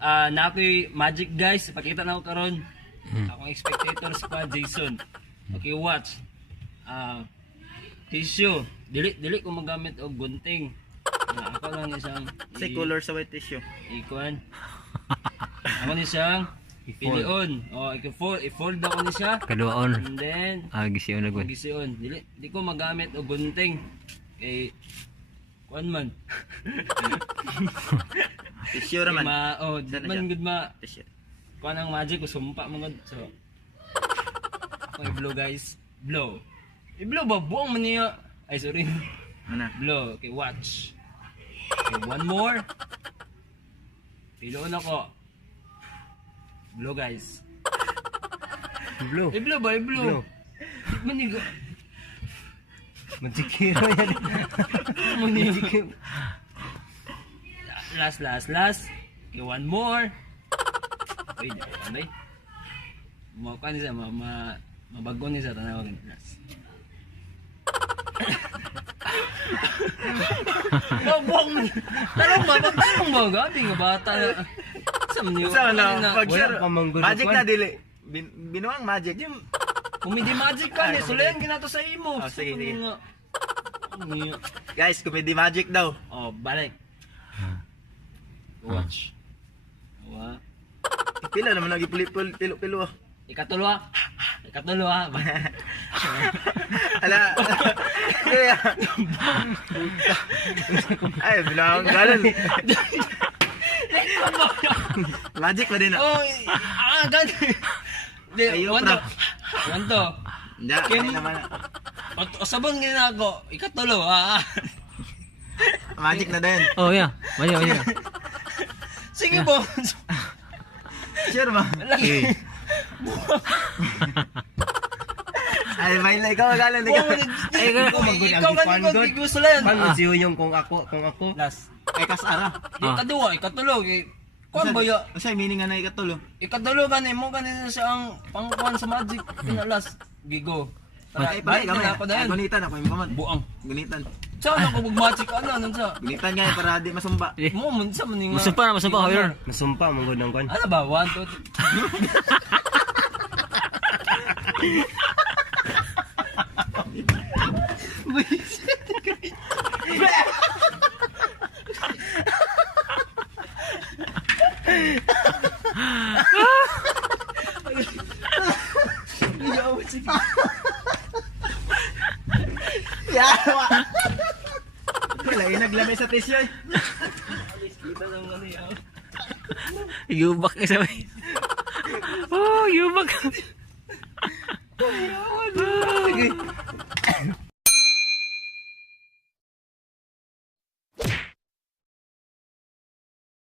na ako'y magic guys, pakita na ako karon. Akong spectator pa Jason. Okay, watch. Tissue. Dili ko magamit og gunting. Ako lang isang Say color sa white tissue. ikuan. Ako ni siyang pilion. O i-fold ako ni siya. Kaduaon. And then Gisiyon na gud. gision. Dili ko magamit og gunting. Kay kuan man. Tissue raman. Di Sana man siya? gud ma Tissue. kuan ang magic ko sumpa mga so. Okay, blow guys. Blow. I-blow ba buang man niya? Ay sorry. Mana? Blow. Okay, watch. Okay, one more. Piloon ako. Blow guys. Blue. I-blow ba? I-blow. Manigo. Magsikiro yan. Manigo. Last. Okay, one more. Wait, ano eh? Mukha niya mabago niya sa tanaw ng last. Buwang mo. Tarong ba? Gabi nga bata na. Saan niyo? Sa na pag sure. Wala pa manggod Magic kwan. na dili. Binuang magic. Yung comedy magic ka ni. Sulayan ginato sa imo. Oh, sige. Ano nga? Guys, comedy magic daw. Oh, balik. Watch. Wa. Pila naman lagi pilo-pilo. Ikatulo. Ala. Kaya. Ay, bilang galan. Magic pa din. Oh, ganun. Ayaw, bro. Wanto. Hindi, Kim- naman. Sabon nga ako. Ikatulo. Magic na din. Oh yeah. Mali. Sige po. Sure ba? Lagi. Ay, may ikaw galan ikaw. Ikaw ganun ko gusto lang. Siyo yung kung ako. Last. Ay, kasara. Ikaduwa, ikatulo. Kuan ba ya? Kasi meaning nga na ikatulo. Ikatulo ganin mo ganin siya ang pangkuan sa magic. Pinalas. Gigo. Ay, balik kami. Ako dahil. Gunitan ako yung paman. Buang. Gunitan. Saan ako mag-magic? Ano sa? Gunitan nga para di masumba. Mo, munsa man nga. Masumpa hoyer. Masumpa manggod ng kwan. Ano ba? 1, 2, 3. Yawa! Wala, naglamay sa tissue. Kita lang ano yan. Yubak isa. Oh, yubak.